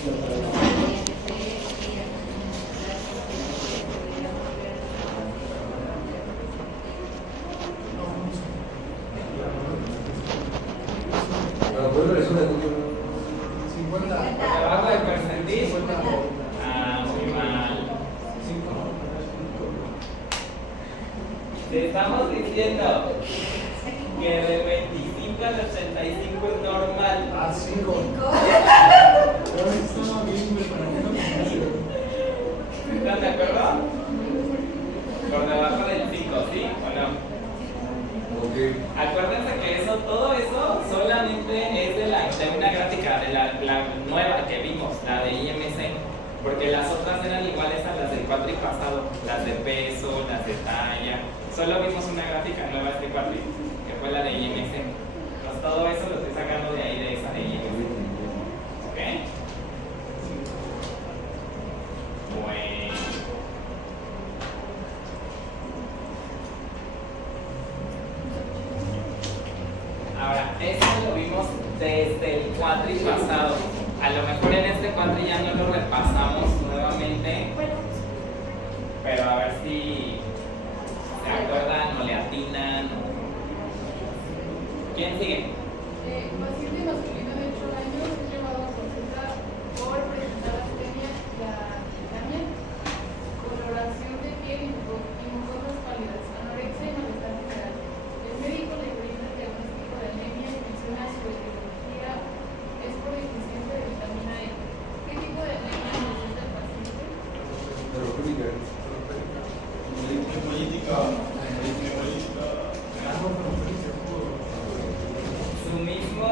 Debajo del percentil. Ah, muy mal. Te estamos diciendo que de 25 al 85 es normal. Ah, 5. ¿Están de acuerdo? Por debajo del 5, ¿sí o no? Okay. Acuérdense que todo eso solamente es de una gráfica, de la nueva que vimos, la de IMC, porque las otras eran iguales a las del cuatri pasado, las de peso, las de talla. Solo vimos una gráfica nueva este cuatri, que fue la de IMC. Entonces todo eso lo estoy sacando de ahí, de esa de IMC. ¿Ok? Bueno. Ahora, esto lo vimos desde el cuatri pasado. A lo mejor en este cuatri ya no lo repasamos nuevamente, pero a ver si se acuerdan o le atinan. ¿Quién sigue? Paciente masculino de 8 años es llevado a consulta por presentar astenia y anemia, coloración de piel y mucosas pálidas, anorexia y malestar general. El médico le brinda el diagnóstico de anemia y menciona su etiología es por deficiencia de vitamina E. ¿Qué tipo de anemia presenta el paciente? Su mismo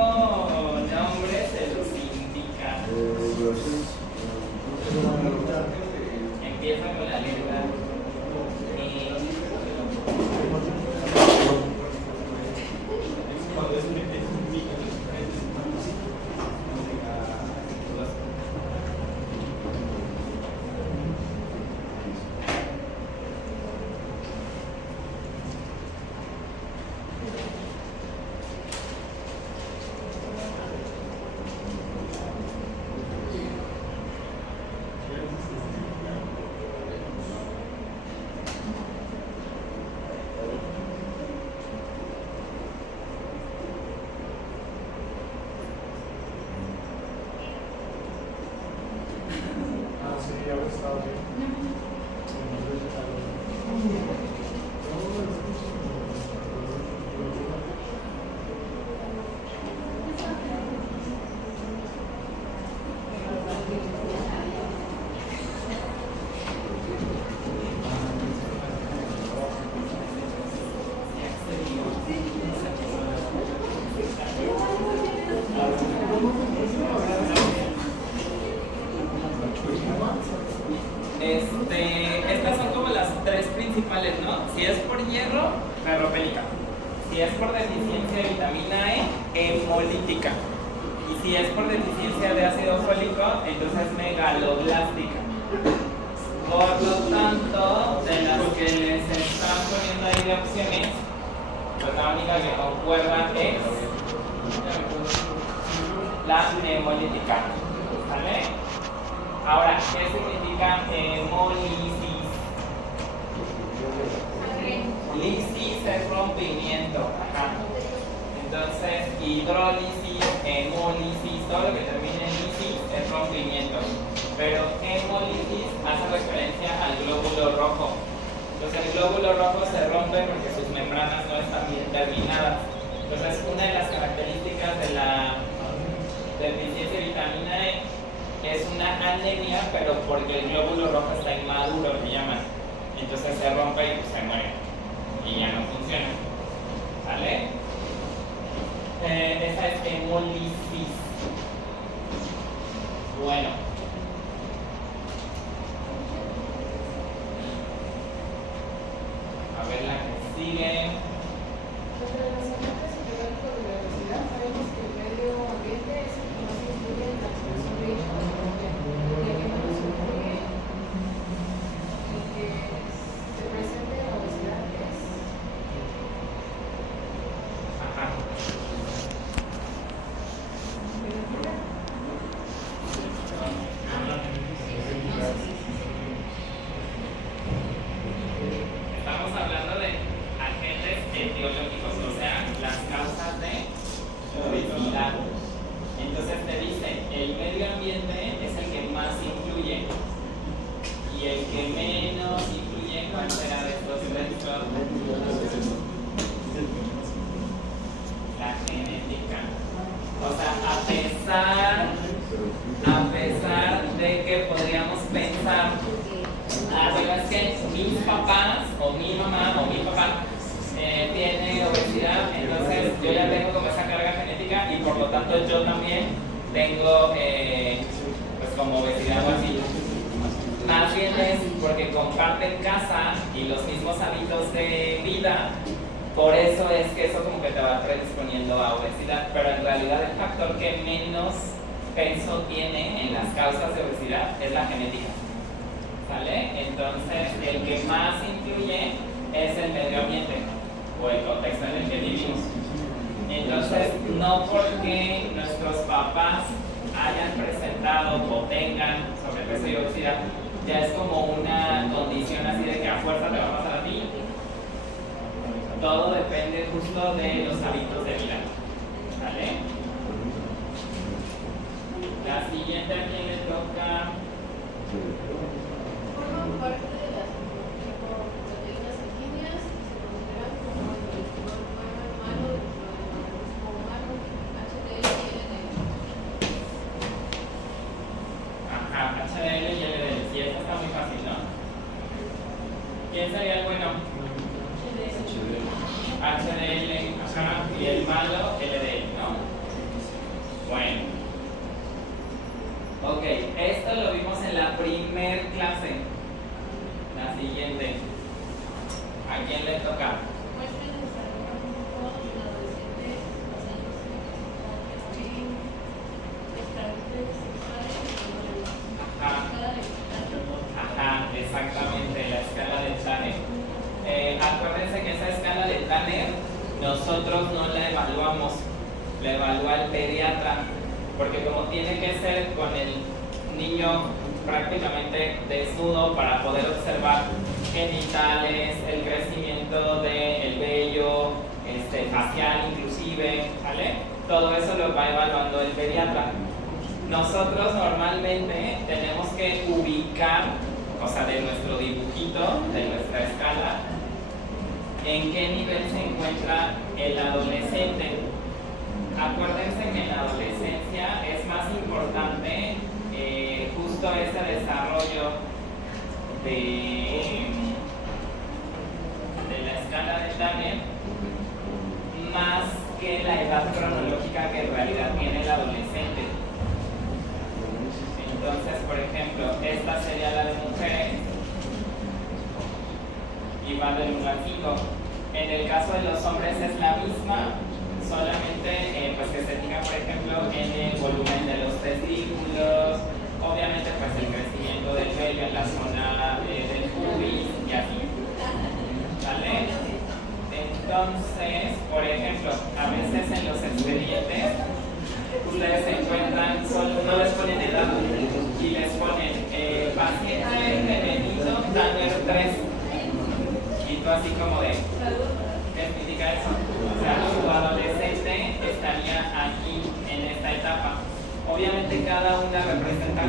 nombre se los indica. Empieza con la letra E. Estas son como las tres principales, ¿no? Si es por hierro, ferropénica. Si es por deficiencia de vitamina E, hemolítica. Y si es por deficiencia de ácido fólico, entonces megaloblástica. Por lo tanto, de las que les están poniendo ahí de opciones, pues la única que concuerda es la hemolítica. ¿Vale? Ahora, ¿qué significa hemólisis? Lisis es rompimiento. Ajá. Entonces, hidrólisis, hemólisis, todo lo que termine en lisis es rompimiento. Pero hemólisis hace referencia al glóbulo rojo. Entonces, el glóbulo rojo se rompe porque sus membranas no están bien terminadas. Entonces, una de las características de la deficiencia de vitamina E es una anemia, pero porque el glóbulo rojo está inmaduro, le llaman. Entonces se rompe y se muere. Y ya no funciona. ¿Vale? Esa es hemólisis. Bueno. A ver la que sigue. Sabemos que el medio ambiente es el que más influye en la expresión de dicha patología, ya que menos influye en que se presente la obesidad es. Ajá. ambiente es el que más influye. Y el que menos influye, ¿cuál será de estos tres? La genética. O sea, a pesar de que podríamos pensar, pero es que mis papás, o mi mamá, o mi papá, tiene obesidad, entonces yo ya tengo como esa carga genética y por lo tanto yo también tengo pues como obesidad o así. Más bien es porque comparten casa y los mismos hábitos de vida, por eso es que eso como que te va predisponiendo a obesidad, pero en realidad el factor que menos peso tiene en las causas de obesidad es la genética. ¿Sale? Entonces el que más influye es el medio ambiente o el contexto en el que vivimos. Entonces no porque nuestros papás hayan presentado o tengan sobrepeso y obesidad ya es como una condición así de que a fuerza te va a pasar a ti. Todo depende justo de los hábitos de vida. ¿Vale? La siguiente, ¿a quién le toca? Forman parte de las proteínas sanguíneas y se consideran como el colesterol humano, el metabolismo humano, HDL y LDL. Ajá, HDL y LDL. Sí, esta está muy fácil, ¿no? ¿Quién sería el bueno? HDL, ajá, y el malo, LDL, ¿no? Bueno. Ok, esto lo vimos en la primer clase. La siguiente. ¿A quién le toca? Muestren el desarrollo en adolescentes, pacientes sexuales y Ajá, exactamente, la escala de Tanner. Acuérdense que esa escala de Tanner nosotros no la evaluamos, la evalúa el pediatra, porque como tiene que ser con el niño prácticamente desnudo para poder observar genitales, el crecimiento del vello, facial inclusive, ¿vale? Todo eso lo va evaluando el pediatra. Nosotros normalmente tenemos que ubicar, o sea, de nuestro dibujito, de nuestra escala, en qué nivel se encuentra el adolescente. Acuérdense que en la adolescencia es más importante justo ese desarrollo de la escala de Tanner, más que la edad cronológica que en realidad tiene el adolescente. Entonces, por ejemplo, esta sería la de mujeres y va del 1 al 5. En el caso de los hombres es la misma, solamente pues que se fija, por ejemplo, en el volumen de los testículos, obviamente pues el crecimiento del vello en la zona del pubis y así. ¿Vale? Entonces, por ejemplo, a veces en los expedientes ustedes se encuentran, no les ponen edad y les ponen paciente Benito Tanner 3 y tú así como de ¿qué significa eso? O sea, tu adolescente estaría aquí en esta etapa. Obviamente cada una representa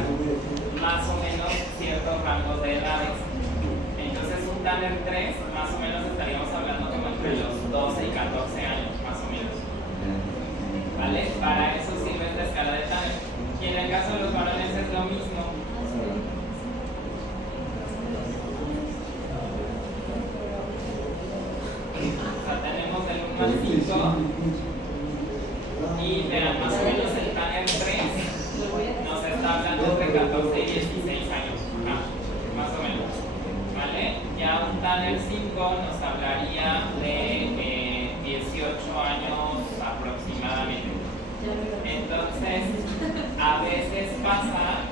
más o menos ciertos rangos de edades. Entonces un Tanner 3 más o menos estaríamos hablando como entre los 12 y 14 años más o menos. ¿Vale? Para eso sirve esta escala de Tanner. Y en el caso de los varones es lo mismo. O sea, tenemos el 1 al 5 y vean, más o menos el Tanner 3 nos está hablando entre 14 y 16 años. Más o menos. ¿Vale? Ya un Tanner 5 nos hablaría de 18 años aproximadamente. Entonces, a veces pasa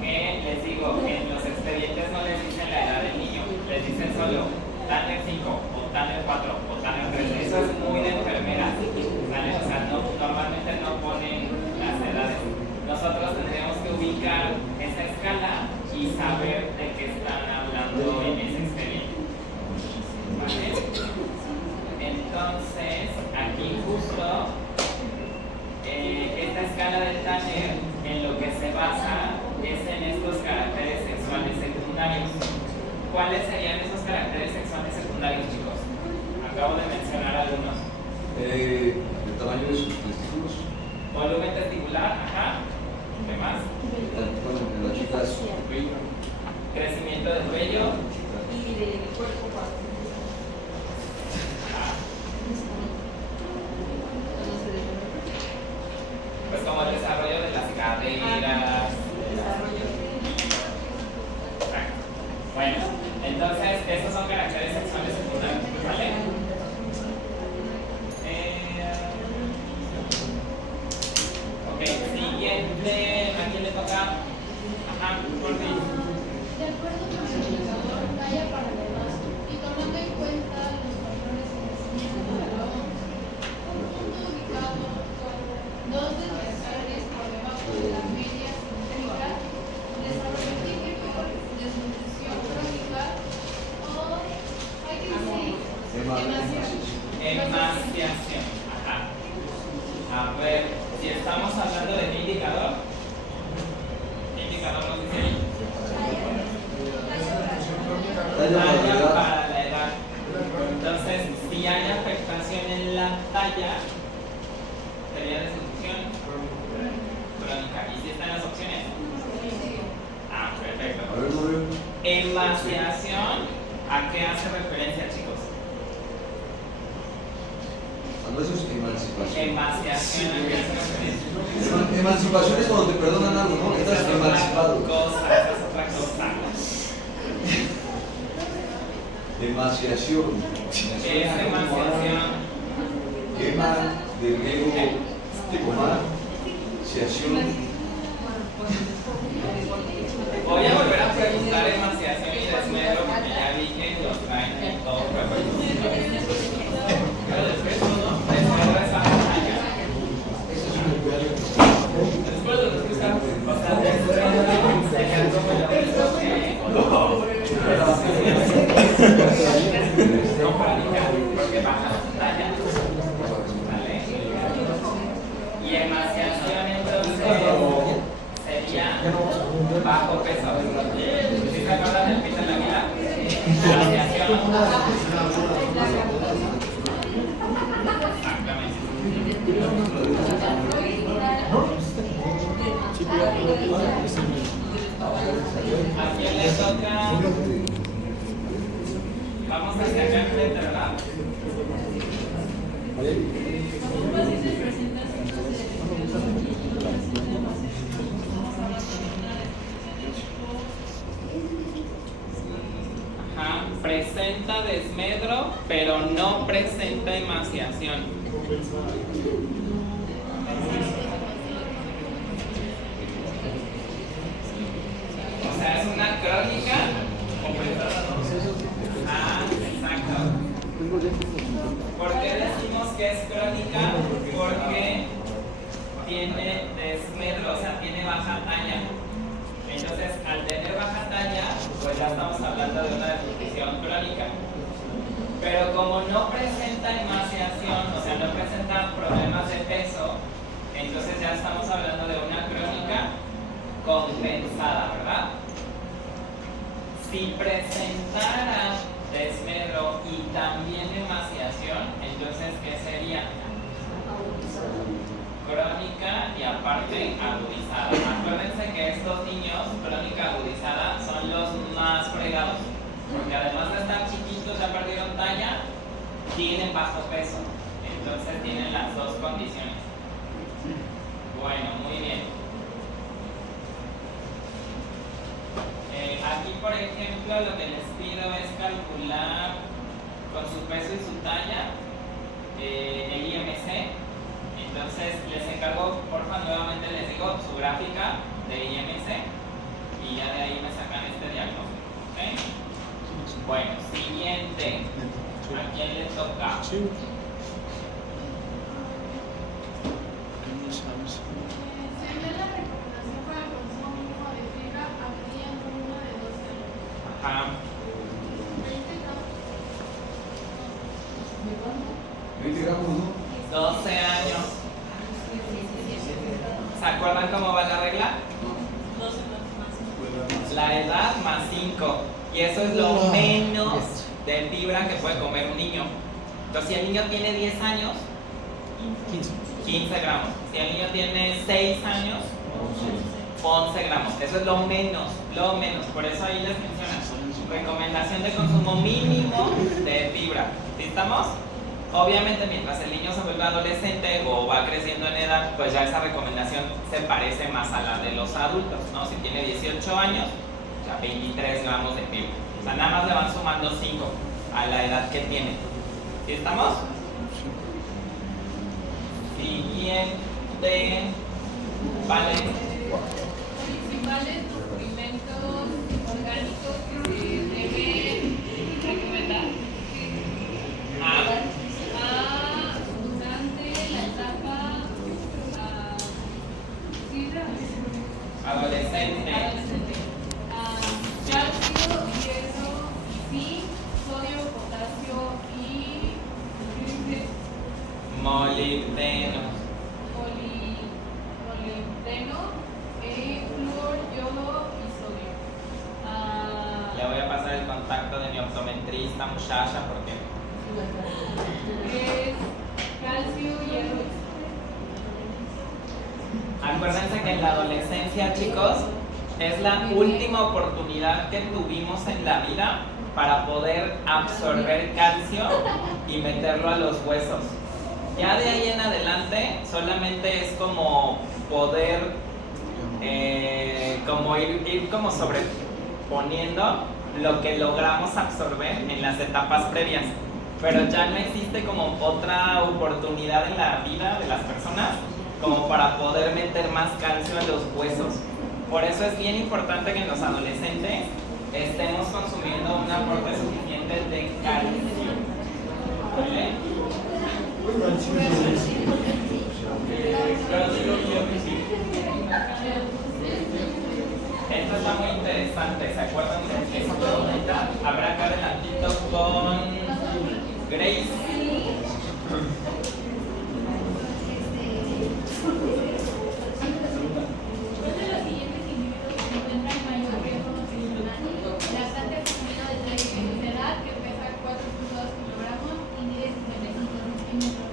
que les digo, en los expedientes no les dicen la edad del niño, les dicen solo Tanner 5 o Tanner 4 o Tanner 3. Eso es muy de enfermera, ¿vale? O sea, normalmente no ponen las edades. Nosotros tendríamos que ubicar esa escala y saber de qué están hablando en ese expediente. ¿Vale? Entonces, aquí justo esta escala de Tanner en lo que se basa es en estos caracteres sexuales secundarios. ¿Cuáles serían esos caracteres sexuales secundarios, chicos? Acabo de mencionar algunos. El tamaño de sus testículos. Volumen testicular, ajá. ¿Qué más? Bueno, en las chicas, vello. Crecimiento del vello. Y del cuerpo para Pues como el desarrollo de las caderas. Bueno, entonces estos son caracteres sexuales secundarios, ¿vale? Ok, siguiente, ¿a quién le toca? Ajá, por fin. De acuerdo con el indicador talla para la edad y tomando en cuenta los patrones de crecimiento de la OMS, un punto ubicado con dos desviaciones por debajo de la media significa desarrollo típico, desnutrición crónica o hay que decir Emaciación. Ajá. A ver, si estamos hablando de qué indicador. ¿Qué indicador nos dice ahí? Talla para la edad. Entonces, si hay afectación en la talla, sería desnutrición crónica. ¿Y si están las opciones? Ah, perfecto. A ver, Mario. Emaciación, ¿a qué hace referencia, chicos? Cuando eso es emancipación. Emaciación, ¿a qué hace referencia? Emancipación es cuando te perdonan algo, ¿no? Esa Estás es otra emancipado. cosa, esa es otra cosa. Emaciación. ¿Qué es emaciación? Ema, de griego, comar, ciación. Voy a volver a preguntar emaciación y desmedro porque ya vi que los traen en todo pero después uno desmedro esa pantalla. Después lo escuchan, o sea, después no practicar porque baja la pantalla. ¿Vale? Y emaciación entonces sería bajo peso. ¿Sí se acuerdan del pito en la vida? Emaciación. ¿A quién le toca? Vamos hacia acá enfrente, ¿verdad? Ajá, presenta desmedro, pero no presenta emaciación. O sea, es una crónica. Ah, exacto. ¿Por qué decimos que es crónica? Porque tiene desmedro, o sea, tiene baja talla. Entonces, al tener baja talla, pues ya estamos hablando de una desnutrición crónica. Pero como no presenta emaciación, o sea, no presenta problemas de peso, entonces ya estamos hablando de una crónica compensada, ¿verdad? Si presentara desmedro y también emaciación, entonces ¿qué sería? Crónica y aparte agudizada. Acuérdense que estos niños, crónica agudizada, son los más fregados, porque además de estar chiquitos, ya perdieron talla, tienen bajo peso, entonces tienen las dos condiciones. Bueno, muy bien. Aquí, por ejemplo, lo que les pido es calcular con su peso y su talla el IMC. Entonces, les encargo, porfa, nuevamente les digo su gráfica de IMC y ya de ahí me sacan este diagnóstico. ¿Okay? Bueno, siguiente. ¿A quién le toca? sería la recomendación para el consumo de fibra a medida en un niño de 12 años. Ajá. 20 gramos, ¿no? 12 años. ¿Se acuerdan cómo va la regla? No. La edad más 5. Y eso es lo menos de fibra que puede comer un niño. Entonces, si el niño tiene 10 años, 15 gramos. Si el niño tiene 6 años, 11 gramos. Eso es lo menos, lo menos. Por eso ahí les mencionan. Recomendación de consumo mínimo de fibra. ¿Sí estamos? Obviamente, mientras el niño se vuelve adolescente o va creciendo en edad, pues ya esa recomendación se parece más a la de los adultos, ¿no? Si tiene 18 años, ya 23 gramos de fibra. O sea, nada más le van sumando 5 a la edad que tiene. ¿Sí estamos? Siguiente. Vale. Principales nutrimentos orgánicos que se deben recomendar. Durante la etapa Adolescente. Calcio, hierro, zinc, sodio, potasio y Molibdeno. molibdeno, flúor, yodo y sodio. Le voy a pasar el contacto de mi optometrista, muchacha, porque Es calcio, hierro y acuérdense que en la adolescencia, chicos, es la última oportunidad que tuvimos en la vida para poder absorber calcio y meterlo a los huesos. Ya de ahí en adelante solamente es como poder como ir como sobreponiendo lo que logramos absorber en las etapas previas. Pero ya no existe como otra oportunidad en la vida de las personas como para poder meter más calcio en los huesos. Por eso es bien importante que en los adolescentes estemos consumiendo un aporte suficiente de calcio. ¿Vale? Esto está muy interesante. ¿Se acuerdan de esa pregunta? Habrá acá adelantito con Grace. ¿Cuál de los siguientes individuos se encuentra en mayor riesgo nutricional? Lactante asumido de 3 meses de edad que pesa 4.2 kilogramos y mide 55 centímetros.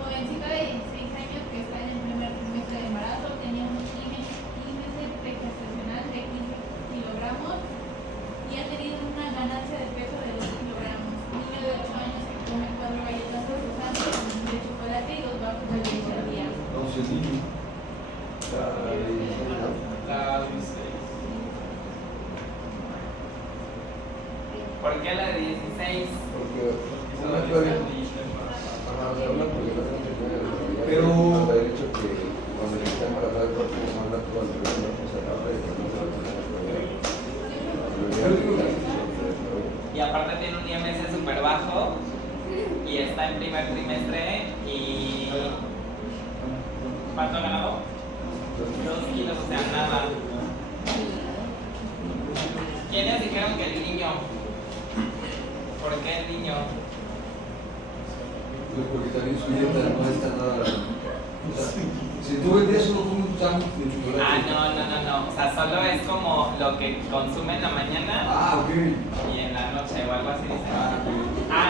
Jovencita de 16 años que está en el primer trimestre de embarazo, tenía un índice pregestacional de 15 kilogramos y ha tenido una ganancia de peso de 2 kilogramos. Niño de 8 años que come 4 galletas rosadas de chocolate y 2 vasos de leche al día. No, si el niño. La 16. ¿Por qué la de 16? Porque una clave. Pero haber dicho que cuando le está embarazada el cuerpo más natural, pues aparte de que Y aparte tiene un IMS súper bajo y está en primer trimestre y... ¿Cuánto ha ganado? 2 kilos, o sea, nada. ¿Quiénes dijeron que el niño? ¿Por qué el niño? pues porque también su dieta no está nada. O sea, si tú el día solo comes un sándwich de chocolate. No. O sea, solo es como lo que consume en la mañana Ok. y en la noche o algo así. Dice. Ok.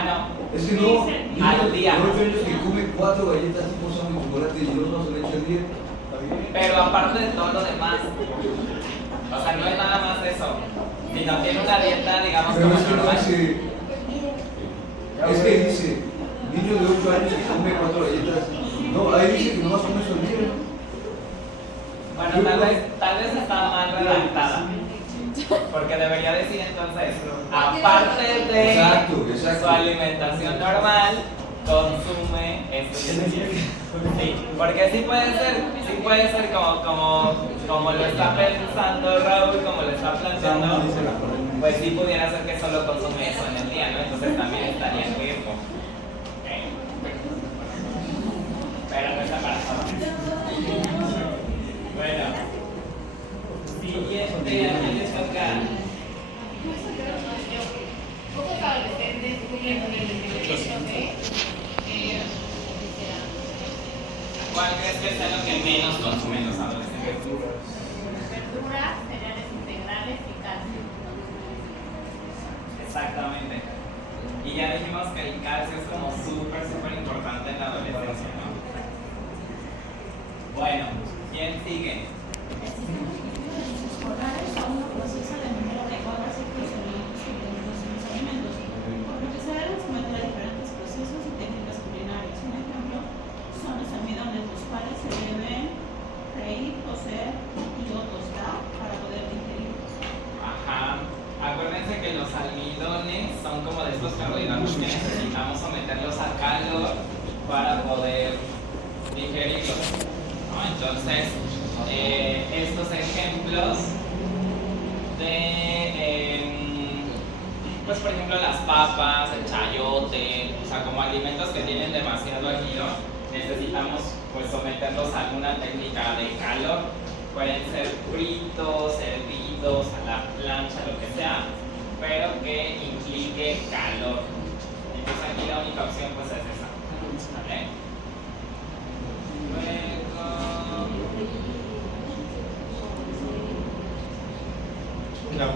No. Es que no. Al día. Yo veo que come 4 galletas tipo sándwich de chocolate y 2 vasos de leche al día. Pero aparte de todo lo demás, o sea, no es nada más eso, sino tiene una dieta, digamos, Pero como es que no normal. dice. Es que dice, niño de 8 años que come 4 galletas. No, ahí dice que nomás come eso al día. Bueno, tal vez está mal redactada. Porque debería decir entonces, aparte de Exacto. su alimentación normal, consume esto. Sí, porque sí puede ser como lo está pensando Raúl, como lo está planteando, pues sí pudiera ser que solo consume eso en el día, ¿no? Entonces también estaría en riesgo. Pero no está embarazada. Bueno, siguiente, ¿a quién les toca? Pocos adolescentes cumplen con el requerimiento de ¿Cuál crees que sea lo que menos consumen los adolescentes? verduras, carbohidratos que necesitamos someterlos a calor para poder digerirlos, ¿no? Entonces, estos ejemplos de, pues por ejemplo las papas, el chayote, o sea, como alimentos que tienen demasiado agrio, necesitamos pues someterlos a alguna técnica de calor. Pueden ser fritos, hervidos, a la plancha, lo que sea, pero que implique calor. Entonces aquí la única opción pues es esa, ¿vale? Luego,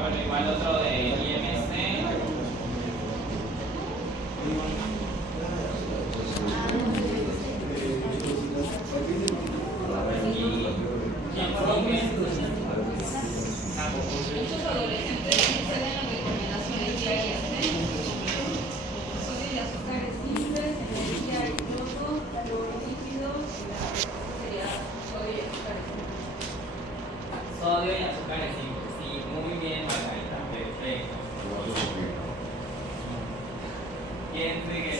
bueno, igual otro de IMC. Muchos adolescentes exceden las recomendaciones diarias, sodio y azúcares simples, energía y cloro, líquidos, sería sodio y azúcares simples. Sodio y azúcares simples, sí, muy bien, Margarita, perfecto. ¿Quién sigue?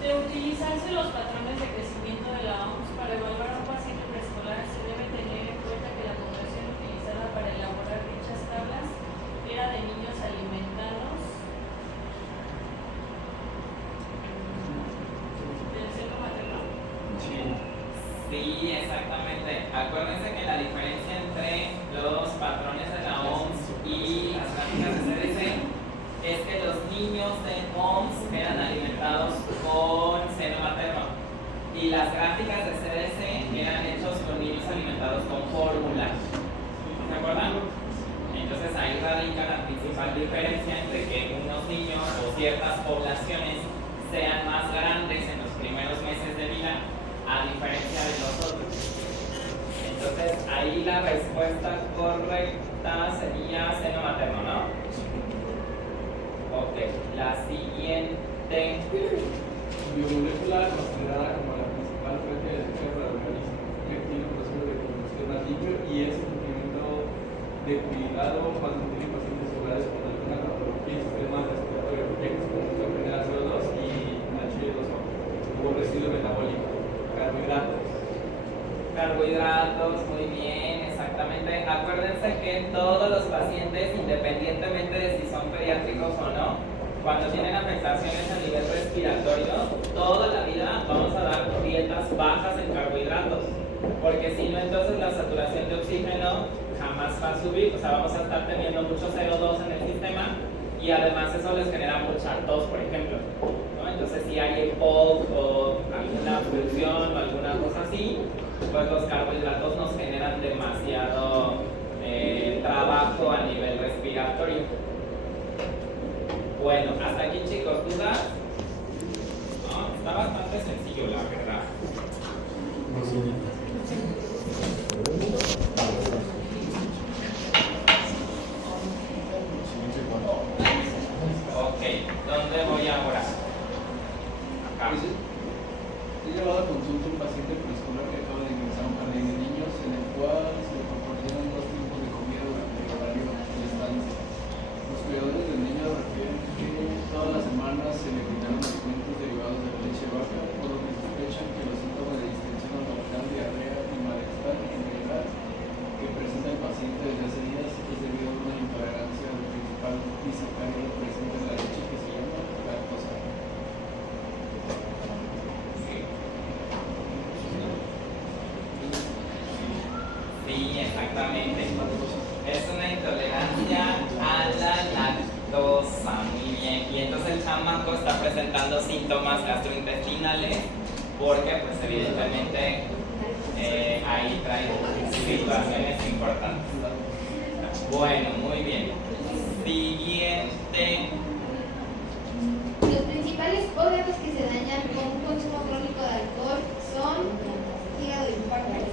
De utilizarse los patrones de crecimiento de la OMS para evaluar a un paciente preescolar, se debe tener en cuenta que la población utilizada para elaborar dichas tablas era de niños alimentados del seno materno. Sí, exactamente. Acuérdense que la diferencia entre los patrones de la OMS y las gráficas de CDC es que los niños de OMS eran alimentados con seno materno y las gráficas de CDC eran hechos con niños alimentados con fórmula. ¿Se acuerdan? Entonces ahí radica la principal diferencia entre que unos niños o ciertas poblaciones sean más grandes en los primeros meses de vida a diferencia de los otros. Entonces ahí la respuesta correcta sería seno materno, ¿no? Ok, la siguiente. Biomolecular, considerada como la principal fuente de energía para el organismo, que tiene un proceso de combustión más limpio y es un cumplimiento de cuidado más útil en pacientes hogares con alguna patología y sistema respiratorio, ya que su combustión genera CO2 y H2O, como residuo metabólico. Carbohidratos, muy bien, exactamente. Acuérdense que todos los pacientes, independientemente de si son pediátricos o no, cuando tienen afectaciones a nivel respiratorio, toda la vida vamos a dar dietas bajas en carbohidratos, porque si no, entonces la saturación de oxígeno jamás va a subir, o sea, vamos a estar teniendo mucho CO2 en el sistema y además eso les genera mucha tos, por ejemplo, ¿no? Entonces si hay EPOC o alguna obstrucción o alguna cosa así, pues los carbohidratos nos generan demasiado trabajo a nivel respiratorio. Bueno, hasta aquí, chicos, ¿dudas? No, está bastante sencillo, la verdad. Ok, ¿dónde voy ahora? Acá. He llevado a consulta un paciente preescolar que acaba de ingresar a un jardín de niños en el cual se le proporcionan dos tipos de comida durante el horario de estancia. Los cuidadores del niño refieren que todas las semanas se le brindaron alimentos derivados de la leche vaca, por lo que sospechan que los síntomas de distensión abdominal, diarrea y malestar en general que presenta el paciente desde hace días es debido a una intolerancia al principal disacario presente en la leche que se llama lactosa. Sí, exactamente. Es una intolerancia a la lactosa. Muy bien. Y entonces el chamaco está presentando síntomas gastrointestinales porque, pues, evidentemente, ahí trae situaciones importantes. Bueno, muy bien. Siguiente. Los principales órganos que se dañan con un consumo crónico de alcohol son hígado y páncreas.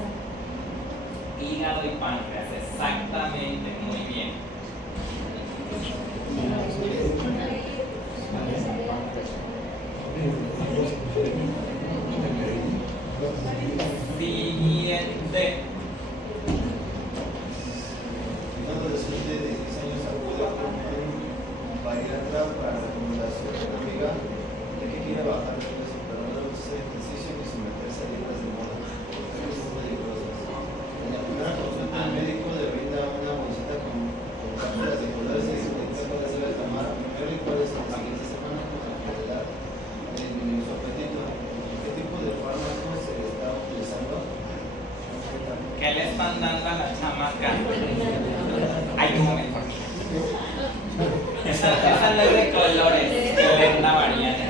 Hígado y páncreas, exactamente, muy bien. Siguiente. Un adolescente de 10 años acude con un bariatra para la recomendación de una amiga de que quiere bajar de peso, pero no le gusta hacer ejercicio ni someterse a dietas de moda, porque son peligrosas. En la primera consulta, el médico le brinda una bolsita con cápsulas de colores y dice cuáles debe tomar primero y cuáles son las siguientes semanas para generar disminuir su apetito. ¿Qué tipo de fármaco se está utilizando? ¿Qué le están dando a la chamaca? Ay, un momento. Esa no es de colores, que le da variante.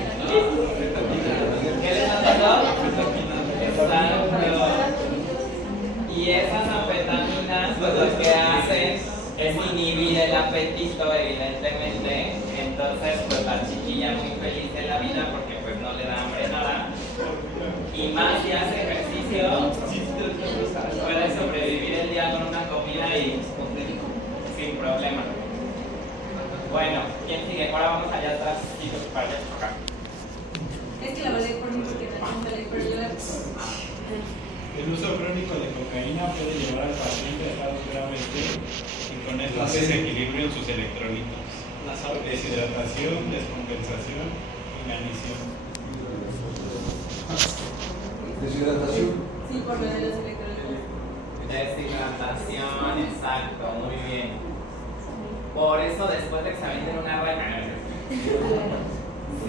¿Qué le están dando? Y esas anfetaminas, pues lo que hacen es inhibir el apetito, evidentemente. Entonces, pues la chiquilla muy feliz de la vida porque pues no le da hambre nada. Y más si hace ejercicio, puede sobrevivir el día con una comida y sin problema. Bueno, ¿quién sigue? Ahora vamos allá atrás y para allá acá. Es que la verdad por mí porque me pero yo la... El uso crónico de cocaína puede llevar al paciente a estados graves y con esto desequilibrio en sus electrolitos, deshidratación, descompensación, inanición. Deshidratación. Sí, por lo de los electrolitos. Deshidratación, exacto, muy bien. Por eso después de que se avienten una vaina.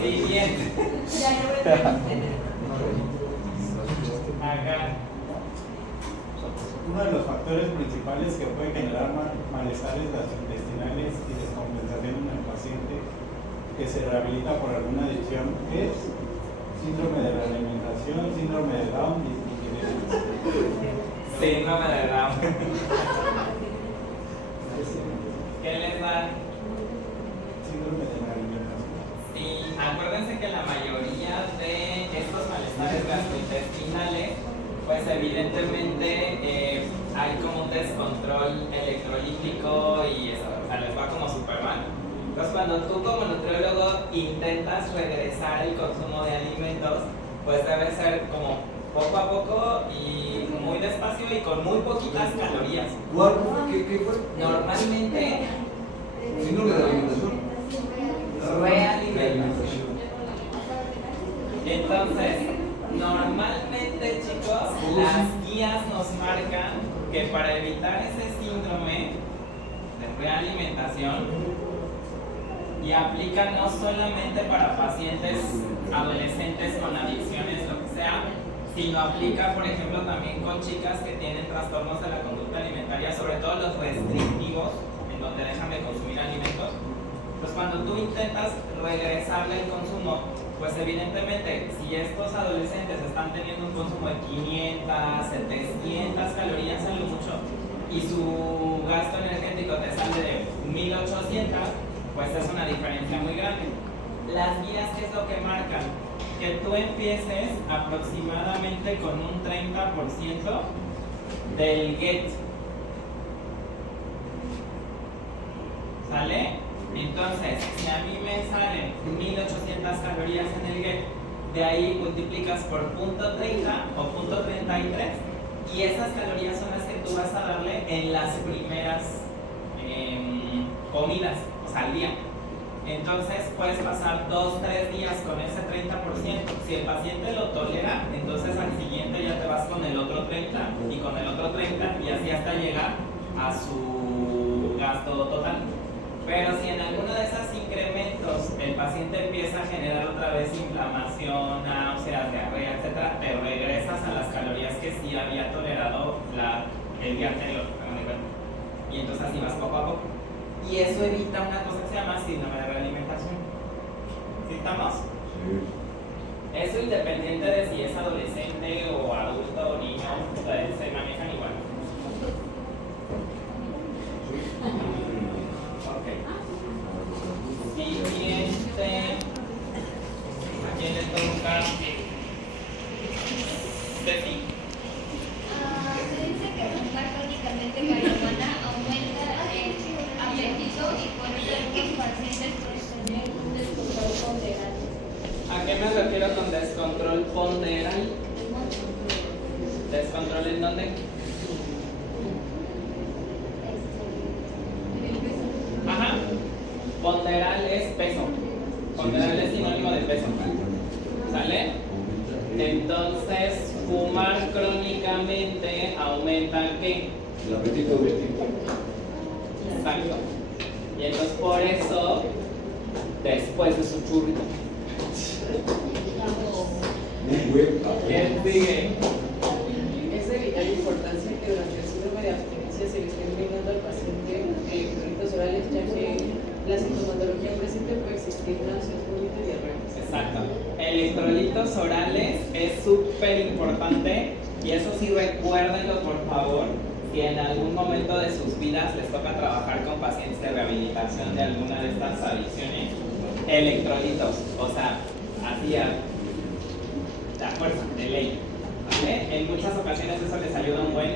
Siguiente. Ya no voy a entender. Acá. Uno de los factores principales que puede generar malestares gastrointestinales y descompensación en el paciente que se rehabilita por alguna adicción es síndrome de realimentación, síndrome de Down y dislipidemia. Síndrome de Down. ¿Qué les da? Síndrome de realimentación. Sí, acuérdense que la mayoría de estos malestares gastrointestinales, pues evidentemente hay como un descontrol electrolítico y eso, o sea, les va como súper mal. Entonces cuando tú como nutriólogo intentas regresar el consumo de alimentos, pues debe ser como poco a poco y muy despacio y con muy poquitas calorías. ¿Cuál? ¿Qué fue? Normalmente, Síndrome de alimentación. realimentación. Entonces, normalmente, chicos, las guías nos marcan que para evitar ese síndrome de realimentación, y aplica no solamente para pacientes adolescentes con adicciones, lo que sea, sino aplica, por ejemplo, también con chicas que tienen trastornos de la conducta alimentaria, sobre todo los restrictivos, en donde dejan de consumir alimentos. Pues cuando tú intentas regresarle el consumo, pues evidentemente, si estos adolescentes están teniendo un consumo de 500, 700 calorías a lo mucho, y su gasto energético te sale de 1800, pues es una diferencia muy grande. Las guías, ¿qué es lo que marcan? Que tú empieces aproximadamente con un 30% del GET. ¿Sale? Entonces, si a mí me salen 1800 calorías en el GET, de ahí multiplicas por .30 o .33 y esas calorías son las que tú vas a darle en las primeras comidas, o sea, al día. Entonces puedes pasar 2-3 días con ese 30%. Si el paciente lo tolera, entonces al siguiente ya te vas con el otro 30 y con el otro 30 y así hasta llegar a su gasto total. Pero si en alguno de esos incrementos el paciente empieza a generar otra vez inflamación, náuseas, diarrea, etc., te regresas a las calorías que sí había tolerado el día anterior. Y entonces así vas poco a poco. Y eso evita una cosa que se llama síndrome de realimentación. ¿Sí estamos? Sí. Eso independiente de si es adolescente o adulto o niño, se manejan igual. Ok. Siguiente. ¿A quién le toca? Steffi. Se dice que fumar crónicamente marihuana aumenta el apetito y por eso los pacientes pueden tener un descontrol ponderal. ¿A qué me refiero con descontrol ponderal? ¿Descontrol en dónde? Ponderable es sinónimo de peso. ¿Sale? Entonces, fumar crónicamente aumenta ¿qué? El apetito. Exacto. Y entonces por eso, después de su churrito. ¿Quién sigue? Es de vital importancia que durante el síndrome de abstinencia se le esté brindando al paciente productos orales, ya que la sintomatología presente puede existir náuseas, vómitos y diarreas. Exacto. Electrolitos orales es súper importante y eso sí recuérdenlo por favor. Si en algún momento de sus vidas les toca trabajar con pacientes de rehabilitación de alguna de estas adicciones, electrolitos, o sea, así a fuerza, de ley. ¿Vale? En muchas ocasiones eso les ayuda un buen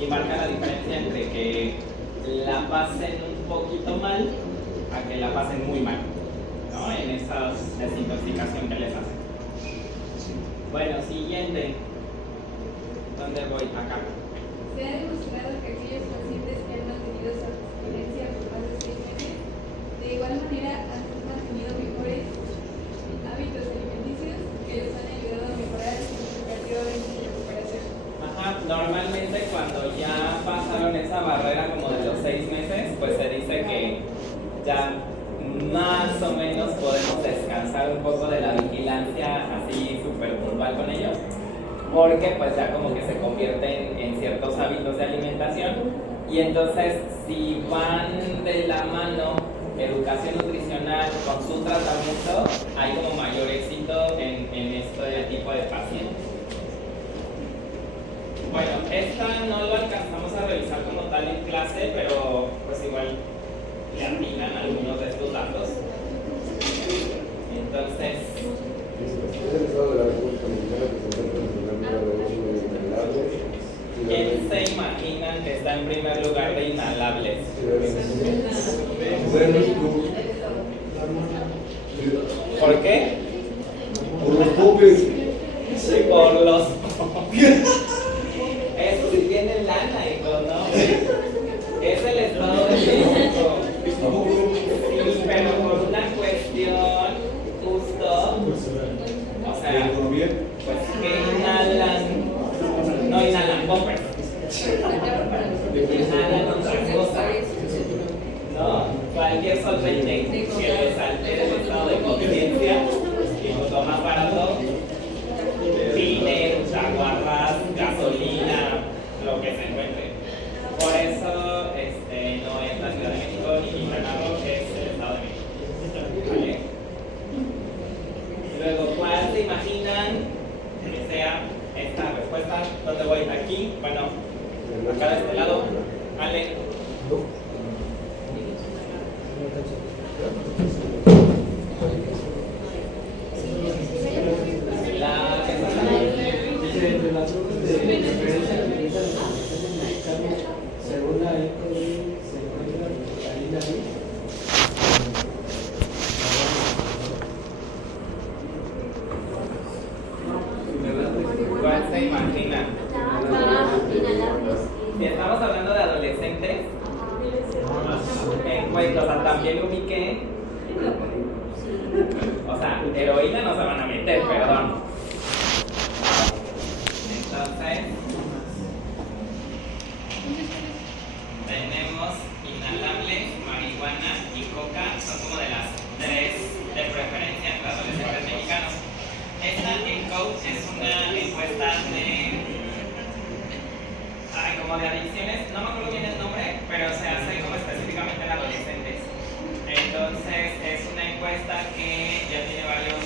y marca la diferencia entre que la pasen un poquito mal a que la pasen muy mal, ¿no? En esta desintoxicación que les hacen. Bueno, siguiente. ¿Dónde voy? Acá. Se ha demostrado que aquellos pacientes que han mantenido su abstinencia por más de 6 meses, de igual manera han mantenido mejores hábitos alimenticios que les han ayudado a mejorar significativamente su recuperación. Ajá, normalmente cuando ya pasaron esa barrera como de los 6 meses, pues se dice que ya más o menos podemos descansar un poco de la vigilancia así súper puntual con ellos, porque pues ya como que se convierten en ciertos hábitos de alimentación y entonces si van de la mano educación nutricional con su tratamiento, hay como mayor éxito en este tipo de pacientes. Bueno, esta no lo alcanzamos a revisar como tal en clase, pero pues igual le atinan algunos de estos datos. Entonces, ¿quién se imaginan que está en primer lugar de inhalables? ¿Por qué? Por los popes. Sí, por los popes. Eso sí tiene lana, hijo, ¿no? Es el Estado de México. Sí, pero por una cuestión justo, o sea, pues que inhalan, no inhalan poppers, inhalan otras cosas, ¿no? Cualquier solvente que les altere el estado de conciencia, y mucho más barato, tiner, aguarrás, gasolina, lo que se encuentre. Por eso no es la Ciudad de México ni Quintana Roo, es el Estado de México. ¿Vale? Luego, ¿cuál se imaginan que sea esta respuesta? ¿Dónde voy? Aquí, bueno, acá de este lado. Ale. Según la se encuentra cocaína ahí. ¿Cuál se imaginan? Si estamos hablando de adolescentes, pues, o sea, también ubiqué. O sea, heroína no se van a meter, perdón. Entonces, tenemos inhalables, marihuana y coca, son como de las 3 de preferencia entre adolescentes mexicanos. Esta ENCODE es una encuesta como de adicciones, no me acuerdo bien el nombre, pero se hace como específicamente en adolescentes. Entonces es una encuesta que ya tiene varios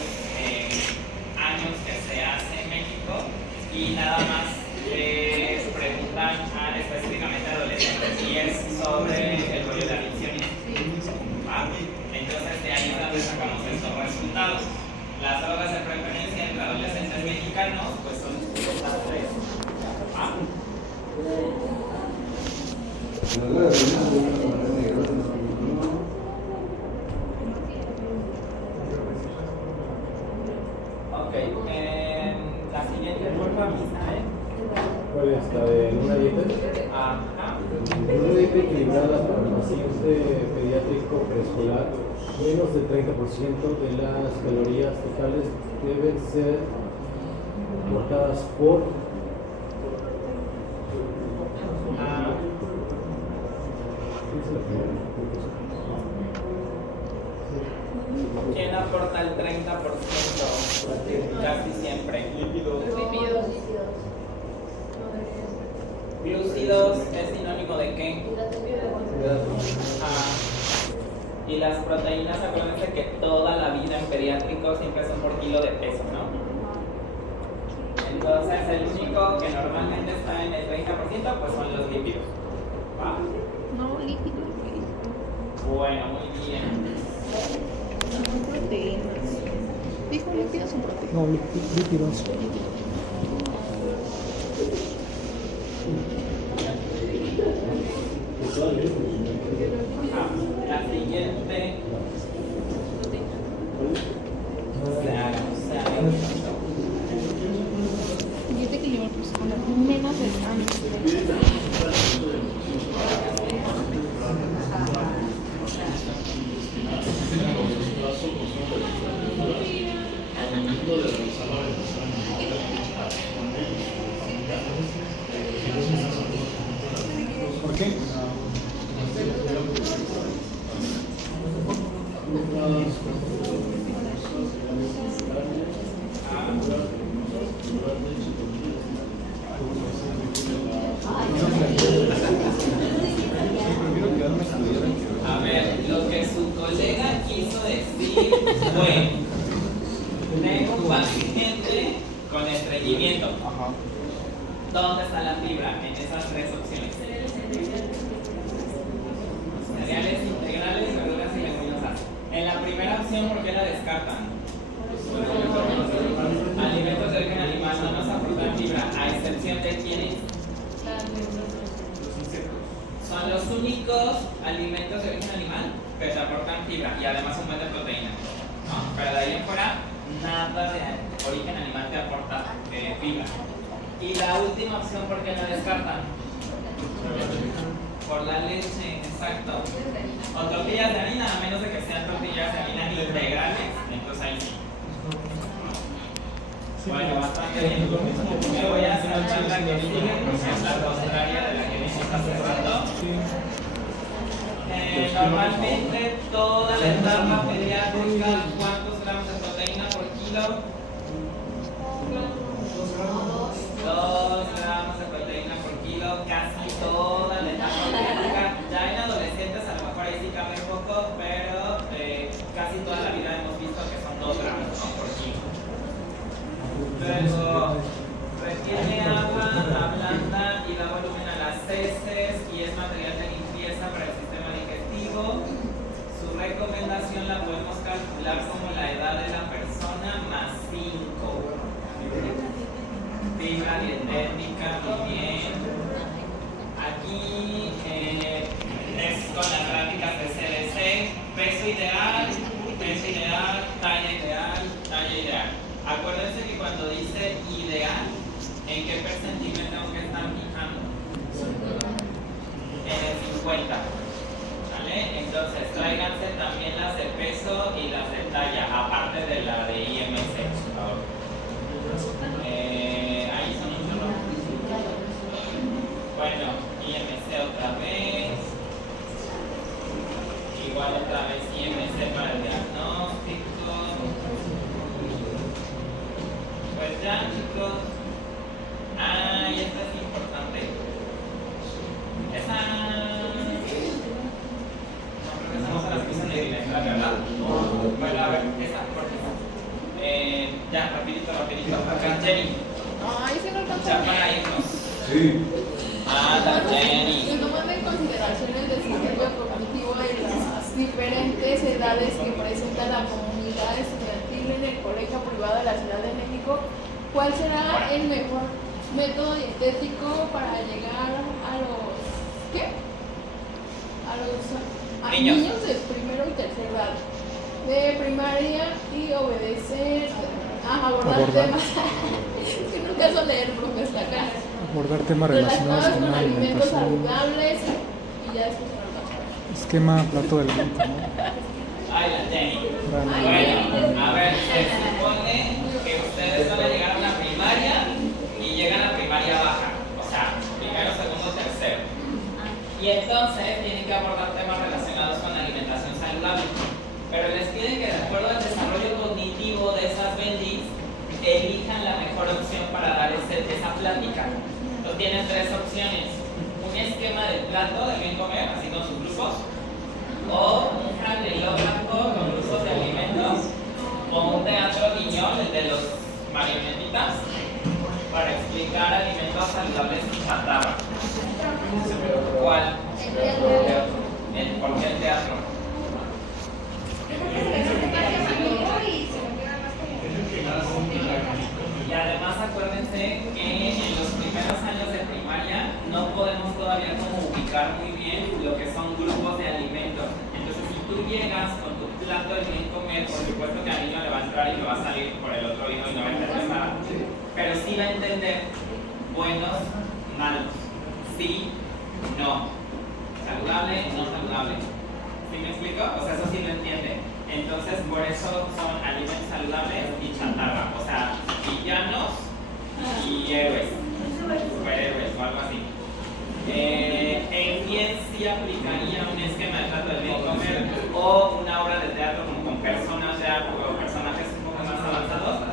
años que se hace en México y nada más les preguntan específicamente a adolescentes y es sobre el rollo de adicciones. Entonces de ahí es donde sacamos estos resultados. Las drogas de preferencia entre adolescentes mexicanos pues son estas 3. Ok, la siguiente forma Misael. ¿Cuál es? ¿La de una dieta? Ajá. Una dieta equilibrada para el paciente pediátrico preescolar menos del 30% de las calorías totales deben ser aportadas por ¿quién aporta el 30%? Casi siempre. Lípidos. Glúcidos es sinónimo de qué? Y las proteínas, acuérdense que toda la vida en pediátricos siempre son por kilo de peso, ¿no? Entonces, el único que normalmente está en el 30% pues son los lípidos. ¿Va? No, líquido. Bueno, muy bien. Son proteínas. ¿Dijo lípidos o proteínas? no, lípidos. La siguiente. Dice que lleva personas menos de ¿Por qué? A ver, lo que su colega quiso decir fue: tengo un paciente con estreñimiento. ¿Dónde está la fibra? En esas tres opciones. Cereales integrales, verduras y leguminosas. En la primera opción, ¿por qué la descartan? Alimentos de origen animal no nos aportan fibra, a excepción de quiénes. Son los únicos alimentos de origen animal que te aportan fibra y además un buen de proteína, ¿no? Pero de ahí en fuera, nada de origen animal te aporta fibra. Y la última opción, ¿por qué la descartan? Por la leche, exacto. O tortillas de harina, a menos de que sean tortillas de harina integrales, entonces ahí sí. Bueno, bastante bien. Me voy a saltar la que sigue, es la contraria de la que vimos hace rato. Normalmente toda la etapa pediátrica, ¿cuántos gramos de proteína por kilo? 2 gramos de proteína por kilo, casi toda la etapa pediátrica. Ya en adolescentes a lo mejor ahí sí cambia un poco, pero casi toda la vida hemos visto que son 2 gramos, ¿no? Por kilo. Luego, retiene agua, ablanda y da volumen a las heces y es material de limpieza para el sistema digestivo. Su recomendación la podemos calcular como la edad de la persona más 5. Fibra dietética, muy bien. Aquí es con las gráficas de CDC. Peso ideal, talla ideal. Acuérdense que cuando dice ideal, ¿en qué percentil tengo que estar fijando? En el 50. ¿Vale? Entonces, tráiganse también las de peso y las de talla, aparte de la de IMC, por favor. Ahí son un chorro. Bueno, IMC otra vez. Igual otra vez IMC para el diagnóstico. Pues ya, chicos. Y esta es importante. Esa. No, regresamos a las que usan evidencia, ¿verdad? Bueno, a ver, esa, por favor. Ya, rapidito. Acá, Jenny. Ay, se no alcanza. Ya para irnos. Sí. La Jenny. Que toman en consideración el desarrollo cognitivo de las diferentes edades que presenta la comunidad estudiantil en el colegio privado de la Ciudad de México, ¿cuál será el mejor método dietético para llegar a los niños de primero y tercer grado de primaria y obedecer abordar temas que nunca suelo leer, profe, hasta acá, abordar temas relacionados con la alimentos alimentación, saludables y ya después esquema plato del banco, ¿no? Ay, la Jenny. Bueno, a ver, se supone que ustedes van a llegar a una primaria y llegan a primaria baja. O sea, primero, segundo, tercero. Y entonces tienen que abordar temas relacionados con alimentación saludable. Pero les piden que de acuerdo al desarrollo cognitivo de esas bendis, elijan la mejor opción para dar esa plática. Entonces tienen tres opciones. Un esquema del plato del bien comer, así con sus grupos, o un franelógrafo con grupos de alimentos, o un teatro guiñol, el de los marionetitas, para explicar alimentos saludables y chatarra. ¿Cuál? ¿Por qué el teatro? Y además acuérdense que en los primeros años de primaria no podemos todavía como ubicar muy bien lo que son grupos de alimentos. Entonces si tú llegas con tu plato de bien comer, por supuesto que al niño le va a entrar y le va a salir por el otro oído y no va a entender nada. Pero sí va a entender buenos, malos, sí, no, saludable, no saludable. ¿Sí me explico? O sea, eso sí lo entiende. Entonces, por eso son alimentos saludables y chatarra. O sea, villanos y héroes, superhéroes o algo así. ¿En quién sí aplicaría un esquema de plato del bien comer o una obra de teatro como con personas ya o personajes un poco más avanzados?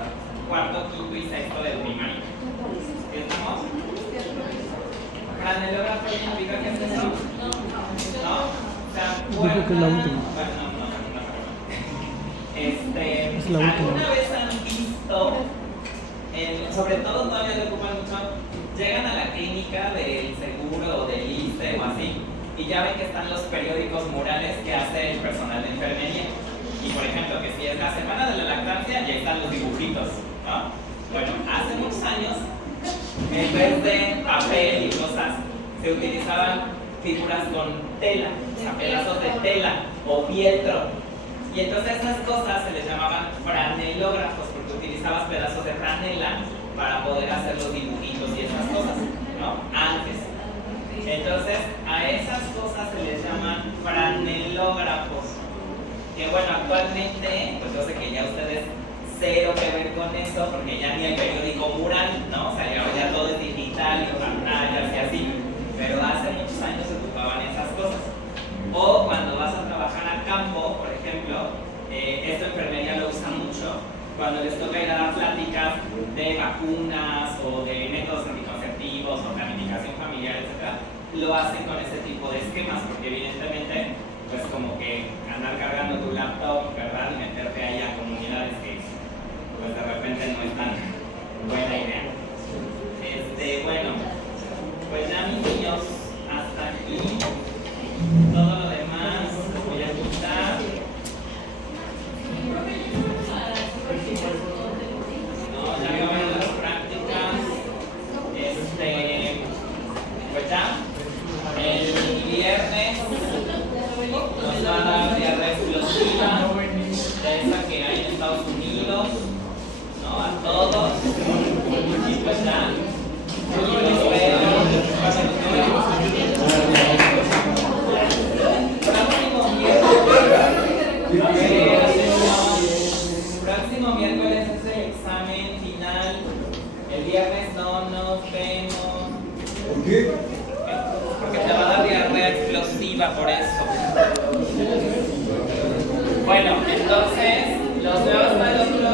Cuarto, quinto y sexto del primario. ¿Qué estamos? ¿Franelógrafo significa que es eso? ¿No? O sea, Dijo que es la última. Es la última. ¿Alguna vez han visto, sobre todo todavía le ocupan mucho, llegan a la clínica del seguro o del ISSSTE o así, y ya ven que están los periódicos murales que hace el personal de enfermería? Y por ejemplo, que si es la semana de la lactancia, ya están los dibujitos, ¿no? Bueno, hace muchos años, en vez de papel y cosas, se utilizaban figuras con tela, o sea, pedazos de tela o fieltro. Y entonces esas cosas se les llamaban franelógrafos, porque utilizabas pedazos de franela para poder hacer los dibujitos y esas cosas, ¿no? Antes. Entonces, a esas cosas se les llaman franelógrafos. Que bueno, actualmente, pues yo sé que ya ustedes cero que ver con eso, porque ya ni hay periódico mural, ¿no? O sea, ya todo es digital y pantallas y así. Pero hace muchos años se ocupaban esas cosas. O cuando vas a trabajar a campo, por ejemplo, esto enfermería lo usa mucho, cuando les toca ir a dar pláticas de vacunas o de métodos anticonceptivos o planificación familiar, etc., lo hacen con ese tipo de esquemas, porque evidentemente, pues como que andar cargando tu laptop, ¿verdad? Y meterte ahí a comunidades que, pues de repente no es tan buena idea. Bueno, pues ya mis niños, hasta aquí. Todo lo demás voy a quitar. No, ya acabaron las prácticas. Pues ya, el viernes nos va a dar diarrea explosiva, de esa que hay en Estados Unidos, ¿no? A todos. Y pues ya, y los veo. Próximo miércoles es el examen final. El viernes no nos vemos. ¿Por qué? Porque te va a dar diarrea explosiva por eso. Bueno, entonces los veo hasta el otro